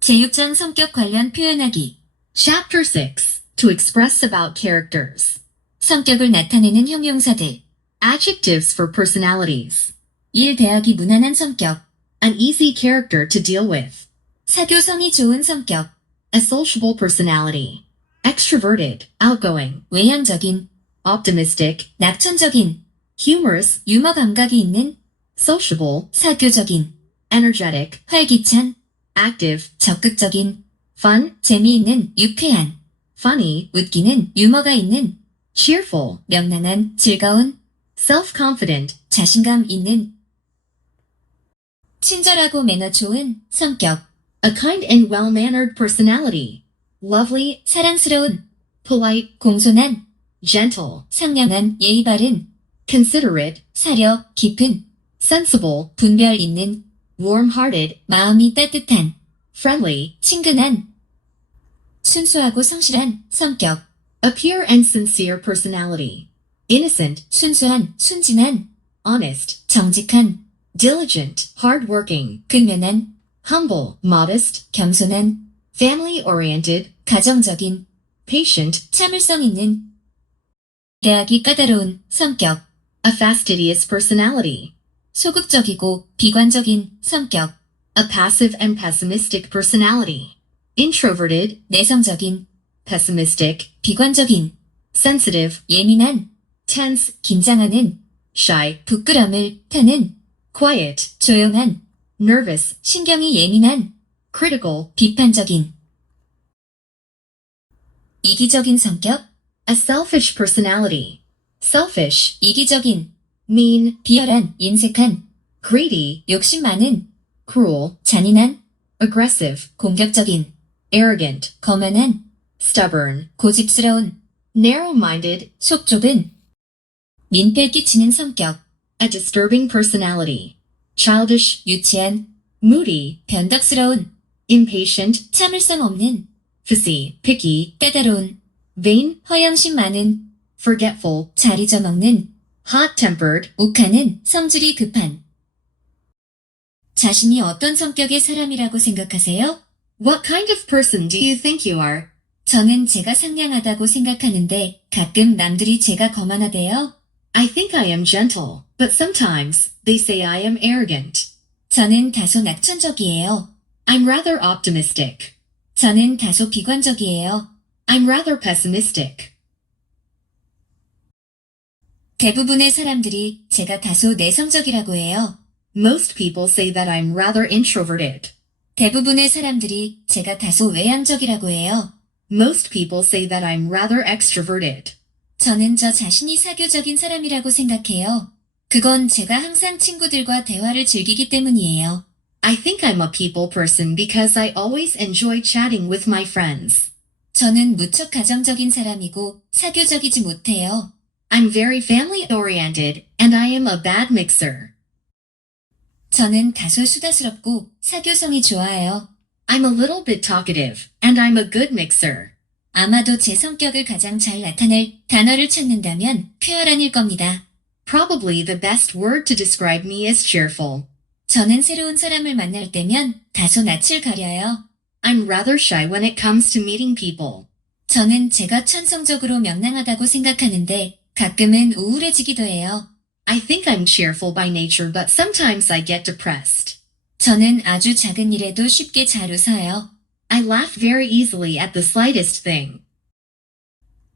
제6장 성격 관련 표현하기. Chapter 6. To express about characters. 성격을 나타내는 형용사들. Adjectives for personalities. 일 대하기 무난한 성격. An easy character to deal with. 사교성이 좋은 성격. A sociable personality. Extroverted, outgoing, 외향적인, optimistic, 낙천적인, humorous, 유머 감각이 있는, sociable, 사교적인, energetic, 활기찬, active, 적극적인, fun, 재미있는, 유쾌한, funny, 웃기는, 유머가 있는, cheerful, 명랑한, 즐거운, self-confident, 자신감 있는, 친절하고 매너 좋은 성격. a kind and well-mannered personality. Lovely, 사랑스러운, polite, 공손한, gentle, 상냥한, 예의 바른, considerate, 사려, 깊은, sensible, 분별 있는, warm-hearted, 마음이 따뜻한, friendly, 친근한, 순수하고 성실한 성격. a pure and sincere personality. Innocent, 순수한, 순진한, honest, 정직한, diligent, hardworking, 근면한, humble, modest, 겸손한, family-oriented, 가정적인, patient, 참을성 있는, 대하기 까다로운 성격. a fastidious personality. 소극적이고 비관적인 성격. A passive and pessimistic personality. Introverted, 내성적인, pessimistic, 비관적인, sensitive, 예민한, tense, 긴장하는, shy, 부끄럼을 타는, quiet, 조용한, nervous, 신경이 예민한, critical, 비판적인. 이기적인 성격. a selfish personality. Selfish, 이기적인, mean, 비열한, 인색한, greedy, 욕심 많은, cruel, 잔인한, aggressive, 공격적인, arrogant, 거만한, stubborn, 고집스러운, narrow-minded, 속 좁은, 민폐 끼치는 성격. a disturbing personality. Childish, 유치한, moody, 변덕스러운, impatient, 참을성 없는, fussy, picky, 까다로운, vain, 허영심 많은, forgetful, 잘 잊어먹는, hot-tempered, 욱하는, 성질이 급한. 자신이 어떤 성격의 사람이라고 생각하세요? What kind of person do you think you are? 저는 제가 상냥하다고 생각하는데 가끔 남들이 제가 거만하대요. I think I am gentle, but sometimes they say I am arrogant. 저는 다소 낙천적이에요. I'm rather optimistic. 저는 다소 비관적이에요. I'm rather pessimistic. 대부분의 사람들이 제가 다소 내성적이라고 해요. Most people say that I'm rather introverted. 대부분의 사람들이 제가 다소 외향적이라고 해요. Most people say that I'm rather extroverted. 저는 저 자신이 사교적인 사람이라고 생각해요. 그건 제가 항상 친구들과 대화를 즐기기 때문이에요. I think I'm a people person because I always enjoy chatting with my friends. 저는 무척 가정적인 사람이고 사교적이지 못해요. I'm very family-oriented, and I am a bad mixer. 저는 다소 수다스럽고 사교성이 좋아요. I'm a little bit talkative, and I'm a good mixer. 아마도 제 성격을 가장 잘 나타낼 단어를 찾는다면 쾌활한일 겁니다. Probably the best word to describe me is cheerful. 저는 새로운 사람을 만날 때면 다소 낯을 가려요. I'm rather shy when it comes to meeting people. 저는 제가 천성적으로 명랑하다고 생각하는데 가끔은 우울해지기도 해요. I think I'm cheerful by nature, but sometimes I get depressed. 저는 아주 작은 일에도 쉽게 잘 웃어요. I laugh very easily at the slightest thing.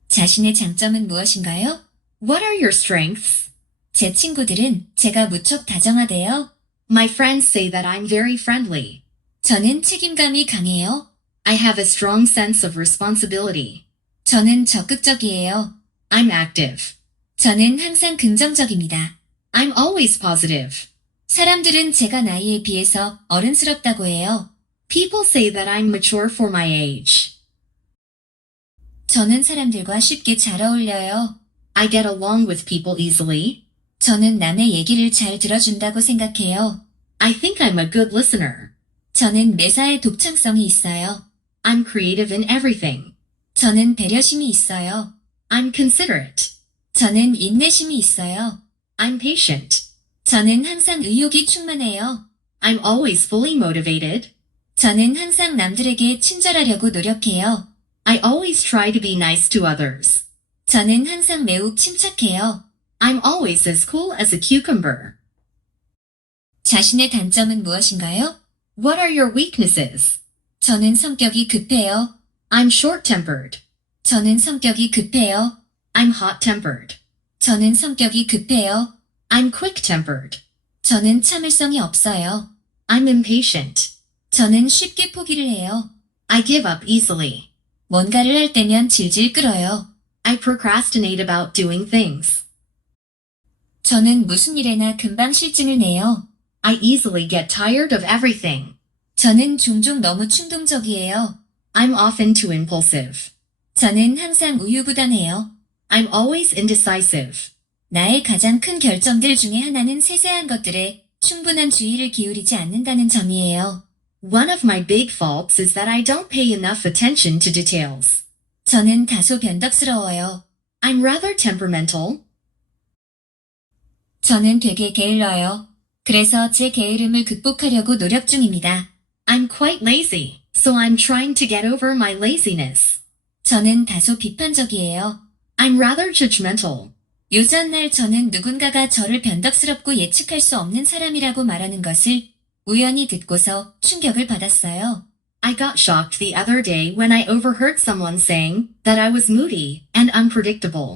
자신의 장점은 무엇인가요? What are your strengths? 제 친구들은 제가 무척 다정하대요. My friends say that I'm very friendly. 저는 책임감이 강해요. I have a strong sense of responsibility. 저는 적극적이에요. I'm active. 저는 항상 긍정적입니다. I'm always positive. 사람들은 제가 나이에 비해서 어른스럽다고 해요. People say that I'm mature for my age. 저는 사람들과 쉽게 잘 어울려요. I get along with people easily. 저는 남의 얘기를 잘 들어준다고 생각해요. I think I'm a good listener. 저는 매사에 독창성이 있어요. I'm creative in everything. 저는 배려심이 있어요. I'm considerate. 저는 인내심이 있어요. I'm patient. 저는 항상 의욕이 충만해요. I'm always fully motivated. 저는 항상 남들에게 친절하려고 노력해요. I always try to be nice to others. 저는 항상 매우 침착해요. I'm always as cool as a cucumber. 자신의 단점은 무엇인가요? What are your weaknesses? 저는 성격이 급해요. I'm short-tempered. 저는 성격이 급해요. I'm hot-tempered. 저는 성격이 급해요. I'm quick-tempered. 저는 참을성이 없어요. I'm impatient. 저는 쉽게 포기를 해요. I give up easily. 뭔가를 할 때면 질질 끌어요. I procrastinate about doing things. 저는 무슨 일에나 금방 실증을 내요. I easily get tired of everything. 저는 종종 너무 충동적이에요. I'm often too impulsive. 저는 항상 우유부단해요. I'm always indecisive. 나의 가장 큰 결점들 중에 하나는 세세한 것들에 충분한 주의를 기울이지 않는다는 점이에요. One of my big faults is that I don't pay enough attention to details. 저는 다소 변덕스러워요. I'm rather temperamental. 저는 되게 게을러요. 그래서 제 게으름을 극복하려고 노력 중입니다. I'm quite lazy, so I'm trying to get over my laziness. 저는 다소 비판적이에요. I'm rather judgmental. 요전날 저는 누군가가 저를 변덕스럽고 예측할 수 없는 사람이라고 말하는 것을 우연히 듣고서 충격을 받았어요. I got shocked the other day when I overheard someone saying that I was moody and unpredictable.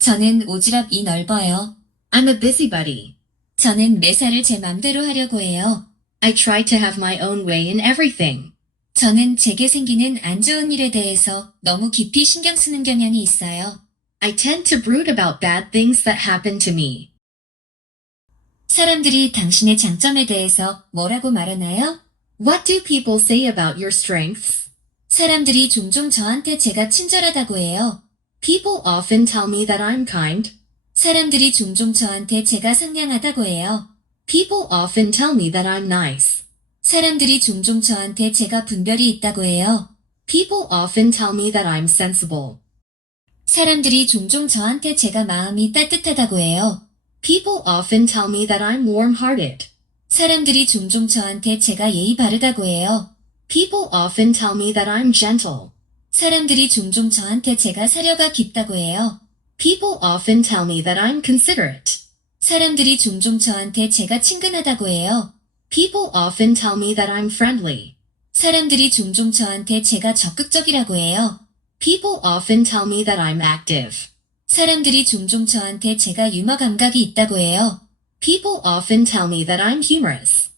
저는 오지랖이 넓어요. I'm a busybody. 저는 매사를 제 맘대로 하려고 해요. I try to have my own way in everything. 저는 제게 생기는 안 좋은 일에 대해서 너무 깊이 신경 쓰는 경향이 있어요. I tend to brood about bad things that happen to me. 사람들이 당신의 장점에 대해서 뭐라고 말하나요? What do people say about your strengths? 사람들이 종종 저한테 제가 친절하다고 해요. People often tell me that I'm kind. 사람들이 종종 저한테 제가 상냥하다고 해요. People often tell me that I'm nice. 사람들이 종종 저한테 제가 분별이 있다고 해요. People often tell me that I'm sensible. 사람들이 종종 저한테 제가 마음이 따뜻하다고 해요. People often tell me that I'm warm-hearted. 사람들이 종종 저한테 제가 예의 바르다고 해요. People often tell me that I'm gentle. 사람들이 종종 저한테 제가 사려가 깊다고 해요. People often tell me that I'm considerate. 사람들이 종종 저한테 제가 친근하다고 해요. People often tell me that I'm friendly. 사람들이 종종 저한테 제가 적극적이라고 해요. People often tell me that I'm active. 사람들이 종종 저한테 제가 유머 감각이 있다고 해요. People often tell me that I'm humorous.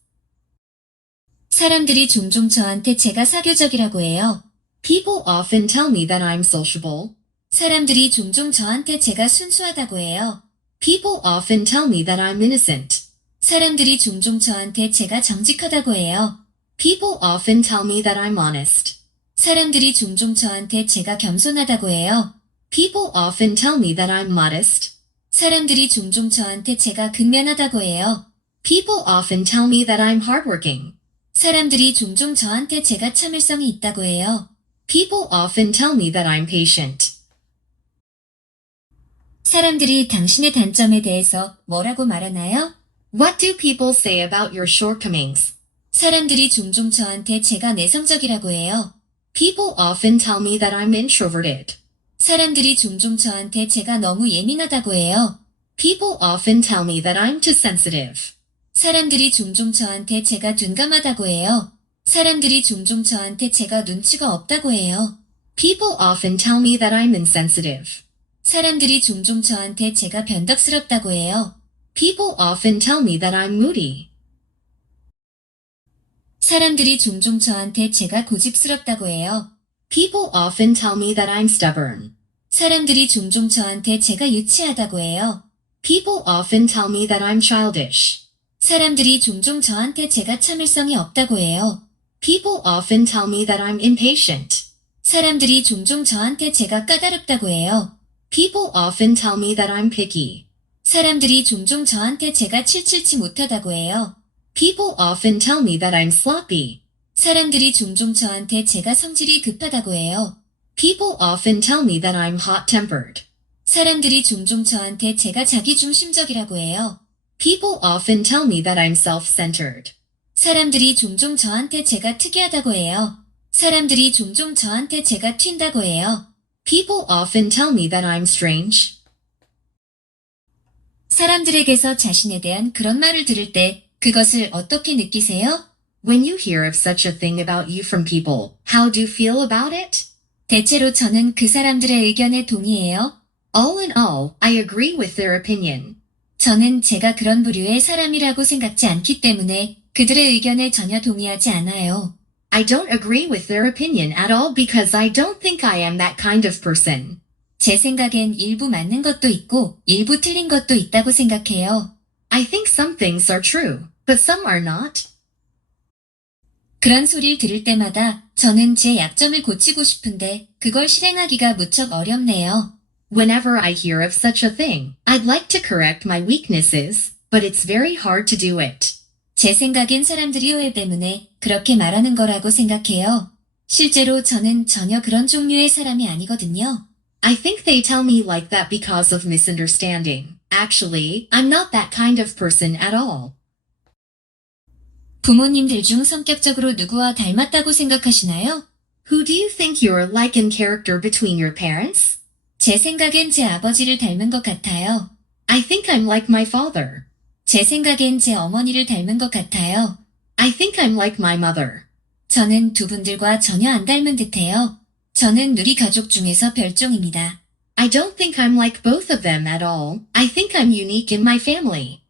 사람들이 종종 저한테 제가 사교적이라고 해요. People often tell me that I'm sociable. 사람들이 종종 저한테 제가 순수하다고 해요. People often tell me that I'm innocent. 사람들이 종종 저한테 제가 정직하다고 해요. People often tell me that I'm honest. 사람들이 종종 저한테 제가 겸손하다고 해요. People often tell me that I'm modest. 사람들이 종종 저한테 제가 근면하다고 해요. People often tell me that I'm hardworking. 사람들이 종종 저한테 제가 참을성이 있다고 해요. People often tell me that I'm patient. 사람들이 당신의 단점에 대해서 뭐라고 말하나요? What do people say about your shortcomings? 사람들이 종종 저한테 제가 내성적이라고 해요. People often tell me that I'm introverted. 사람들이 종종 저한테 제가 너무 예민하다고 해요. People often tell me that I'm too sensitive. 사람들이 종종 저한테 제가 둔감하다고 해요. 사람들이 종종 저한테 제가 눈치가 없다고 해요. People often tell me that I'm insensitive. 사람들이 종종 저한테 제가 변덕스럽다고 해요. People often tell me that I'm moody. 사람들이 종종 저한테 제가 고집스럽다고 해요. People often tell me that I'm stubborn. 사람들이 종종 저한테 제가 유치하다고 해요. People often tell me that I'm childish. 사람들이 종종 저한테 제가 참을성이 없다고 해요. People often tell me that I'm impatient. 사람들이 종종 저한테 제가 까다롭다고 해요. People often tell me that I'm picky. 사람들이 종종 저한테 제가 칠칠치 못하다고 해요. People often tell me that I'm sloppy. 사람들이 종종 저한테 제가 성질이 급하다고 해요. People often tell me that I'm hot-tempered. 사람들이 종종 저한테 제가 자기중심적이라고 해요. People often tell me that I'm self-centered. 사람들이 종종 저한테 제가 특이하다고 해요. 사람들이 종종 저한테 제가 튄다고 해요. People often tell me that I'm strange. 사람들에게서 자신에 대한 그런 말을 들을 때 그것을 어떻게 느끼세요? When you hear of such a thing about you from people, how do you feel about it? 대체로 저는 그 사람들의 의견에 동의해요. All in all, I agree with their opinion. 저는 제가 그런 부류의 사람이라고 생각지 않기 때문에 그들의 의견에 전혀 동의하지 않아요. I don't agree with their opinion at all because I don't think I am that kind of person. 제 생각엔 일부 맞는 것도 있고 일부 틀린 것도 있다고 생각해요. I think some things are true, but some are not. 그런 소리를 들을 때마다 저는 제 약점을 고치고 싶은데 그걸 실행하기가 무척 어렵네요. Whenever I hear of such a thing, I'd like to correct my weaknesses, but it's very hard to do it. 제 생각엔 사람들이 오해 때문에 그렇게 말하는 거라고 생각해요. 실제로 저는 전혀 그런 종류의 사람이 아니거든요. I think they tell me like that because of misunderstanding. Actually, I'm not that kind of person at all. 부모님들 중 성격적으로 누구와 닮았다고 생각하시나요? Who do you think you're like in character between your parents? 제 생각엔 제 아버지를 닮은 것 같아요. I think I'm like my father. 제 생각엔 제 어머니를 닮은 것 같아요. I think I'm like my mother. 저는 두 분들과 전혀 안 닮은 듯해요. 저는 누리 가족 중에서 별종입니다. I don't think I'm like both of them at all. I think I'm unique in my family.